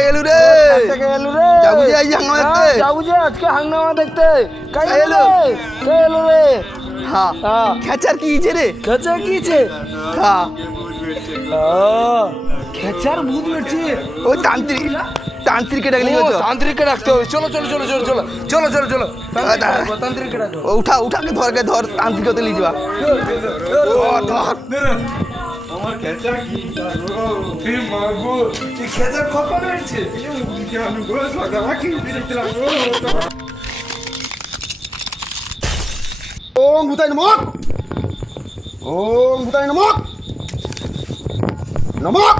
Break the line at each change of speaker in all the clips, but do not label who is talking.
এলু রে
থেকে এলো রে
যাব যে এই হাঙ্গামা দেখতে?
হ্যাঁ, যাব যে আজকে হাঙ্গামা দেখতে কাই এলো কে এলো রে
হ্যাঁ
হ্যাঁ
খেচার কি হয়েছে রে
খেচার কিছে
হ্যাঁ
খেচার ভূত বেরছে
ওই তান্ত্রিক তান্ত্রিককে ডাকলি
ও,
হতো
তান্ত্রিককে ডাকতে হবে চলো চলো চলো চলো চলো চলো চলো চলো তান্ত্রিককে
দাঁড়া।
ডাকবো, তান্ত্রিককে ডাকবো
ও উঠা উঠাকে ধরকে ধর তান্ত্রিক হতে লিয়ে যাবা ধর
আমার খেঁচা কি? তুই মারবো?
তুই খেঁচা কপাল
হয়েছে। আমি বলে সকাল আমাকে হ্যাঁ, দিয়েছিলাম
ওম ভূতায় নমক ওম ভূতায় নমক নমক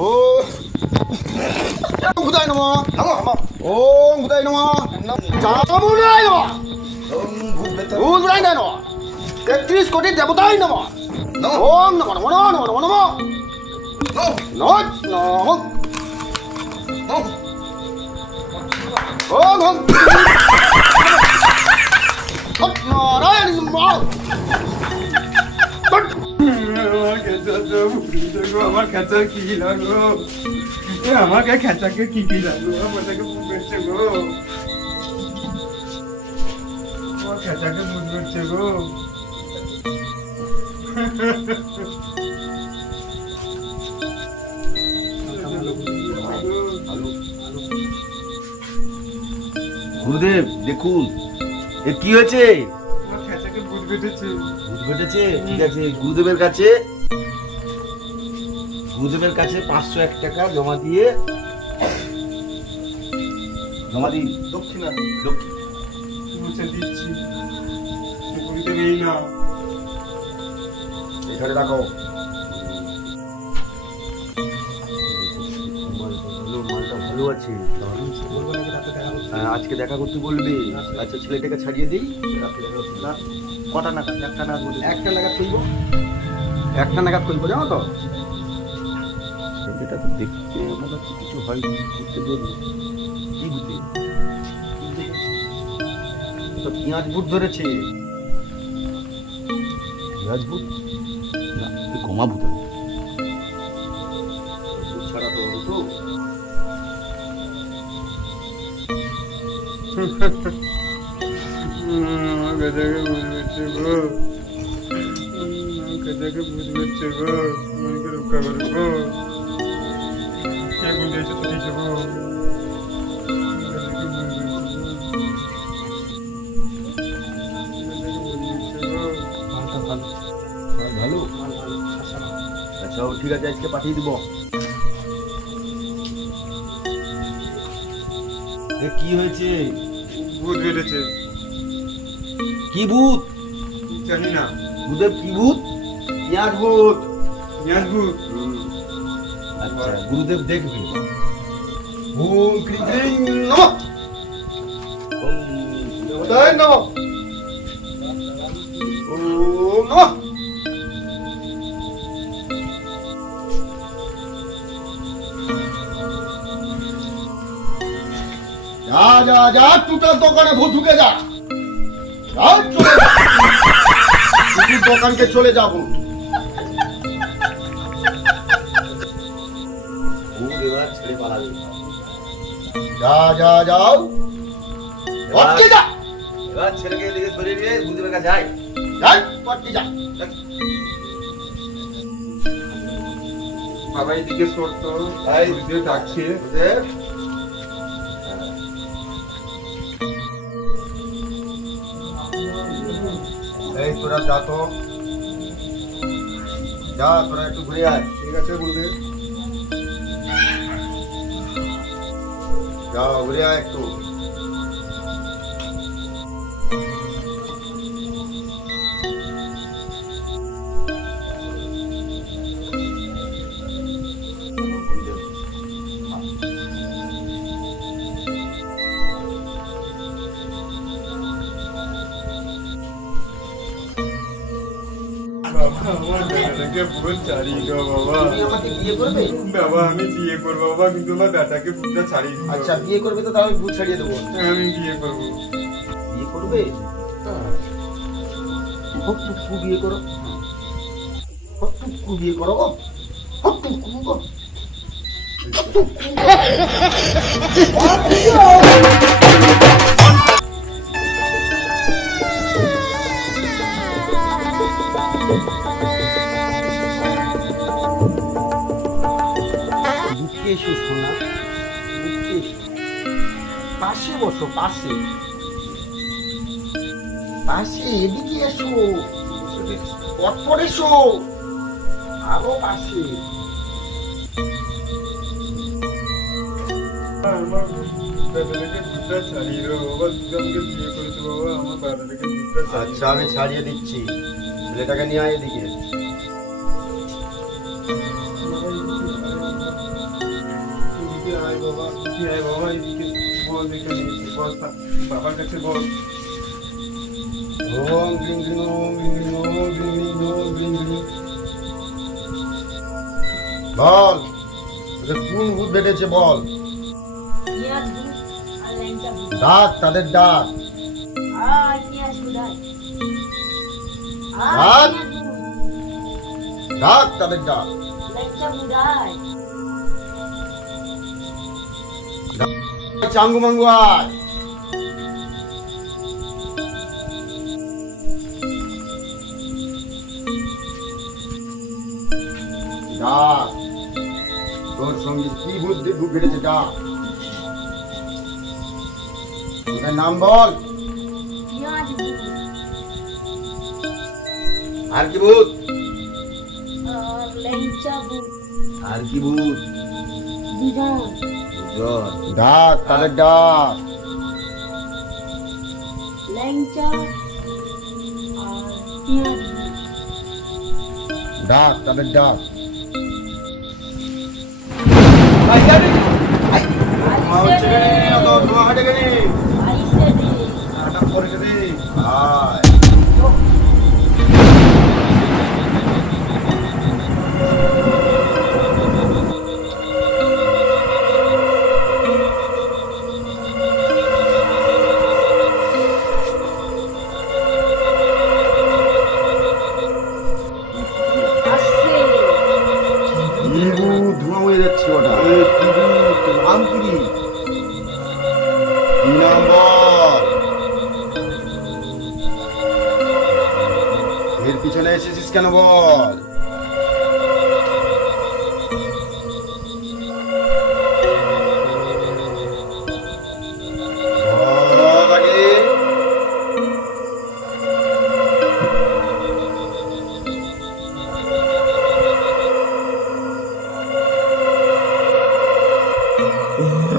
ও ভূতায় নমক ওম ভূতায় নমক জামুনায় নমক ভূতায় নমক তেত্রিশ কোটি দেবতাই নমঃ। ওম নমঃ নমঃ নমঃ নমঃ নমঃ নমঃ। নমঃ। ওম নারায়ণ নমঃ
আমার খেচা কি লাগো আমাকে খেচাকে কি কি লাগল? আমাকে বুঝবে গো। আমার খেচাকে বুঝবে গো।
গুরুদেব দেখুন। এ কি হয়েছে? ভূত ঘটেছে? ঠিক আছে গুরুদেবের কাছে গুরুদেবের কাছে পাঁচশো এক টাকা জমা দিয়ে জমা দিন
দক্ষিণা।
দক্ষিণ
দিচ্ছি। না।
এখানে রাখো
ভালো আছে আজকে দেখা করতে বলবে। আচ্ছা ছেলেটাকে ছাড়িয়ে দিই। না, কটা নাগাদ? একটা নাগাদ
একটা নাগাদ খুলবো একটা নাগাদ খুলবো জানো তো?
ছেলেটা তো দেখতে মনে হচ্ছে কিছু হয়নি বুঝতে পারবি কি বুঝতে তো পেঁয়াজ বুট ধরেছে। পেঁয়াজ বুট?
সমাভূত রক্ষা করে গো কে বুঝেছে তো
ও ঠিক আছে আজকে পাঠিয়ে দিব। এ কি হয়েছে?
ভূত বেড়েছে
কি ভূত?
জানি না।
ভূতের কি ভূত? পেঁয়াজ ভূত।
পেঁয়াজ ভূত।
আচ্ছা গুরুদেব দেখবে।
ওম ক্রিং নমঃ!
ওম
ভূতায় নমঃ। ওম নমঃ। যা
ছেলেকে এদিকে সরিয়ে নিয়ে বুঝবে কাছে যাই
যাই পটকে যা।
বাবা এদিকে সরতো। তাই ডাকছে।
ওদের
এই যা তো। যা, তোরা একটু ঘুরে আয়।
ঠিক আছে বলবি
যা, ঘুরে আয় একটু।
বাবা আমি বিয়ে করব বাবা কিন্তু আমার দাদাকে ভূতটা ছাড়িয়ে
আচ্ছা বিয়ে করবে তো, তাহলে ভূত ছাড়িয়ে দেবো।
আমি বিয়ে করব?
বিয়ে করবে কতটুকু বিয়ে করো কতটুকু বিয়ে করো বুকে এসো সোনা। বুকে এসো। পাশে বসো, পাশে। পাশে এদিকে এসো। পরপর এসো। আরও পাশে। আচ্ছা আমি ছাড়িয়ে দিচ্ছি। ছেলেটাকে নিয়ে আয় এদিকে।
বাবা বল এখানে বল বাবার কাছে বল।
বল। কোন ভূত বেটেছে বল? ডাক, তাদের ডাক।
ভূত
ডাক, তাদের ডাক। চাঙ্গু মাঙ্গু আয়। ডাক তোর সঙ্গে কি বুদ্ধি বেড়েছে ডাক তোদের নাম বল। আর কি ভূত?
আর ল্যাংচা ভূত?
আর
ডাক
ডাক। তাদের ডাক ডাক তাদের ডাক।
আইসে
কি নাম বল এর পিছনে এসেছিস কেন বল।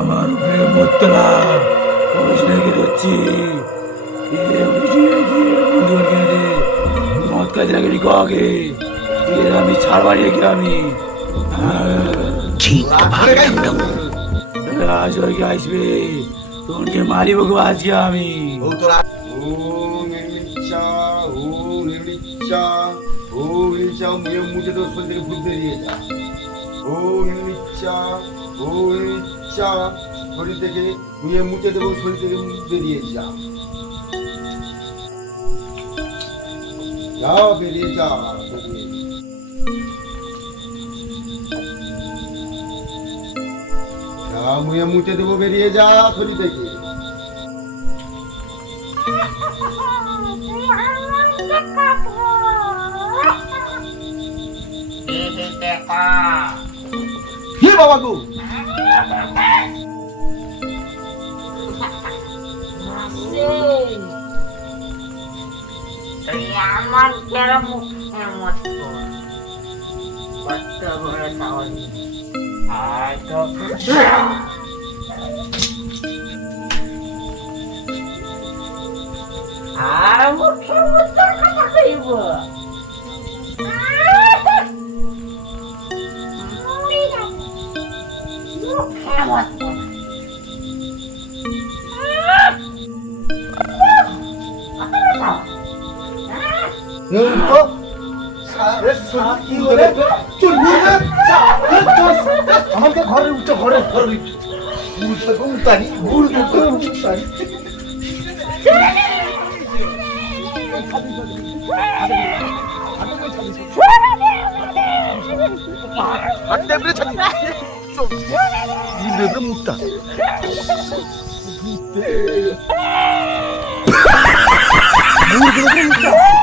আমার উপরে মরতে না দে মদ কাজে লাগে নিকো আগে। এর আমি ছাড় বাড়িয়ে গিয়ে আমি আজ ওইকে আসবে? তোকে মারিব গো আজকে আমি।
তো শরীর থেকে ভূত বেরিয়ে যা ও নির্মিচ্ছা ও নির্মিচ্ছা শরীর থেকে মুয়ে মুছে দেবো শরীর থেকে বেরিয়ে যা। যাও বেরিয়ে যা বেরিয়ে যা। মুয়ে মুছে দেবো বেরিয়ে যা শরীর থেকে।
কি বাবা গো!
আমার কেরম মুখে মতো। কত বড় সাহস আর তো আর মুখে মতো কথা কইব नको सारे
सुनती हो रे चुल्लू रे सारे दस दस हम
तो
घर उठ घर घर उठ तो उठता नहीं भूल तो कर उठता नहीं 안 때문에 참, 좀, 이 늙은 묵다. 이 늙은 묵다.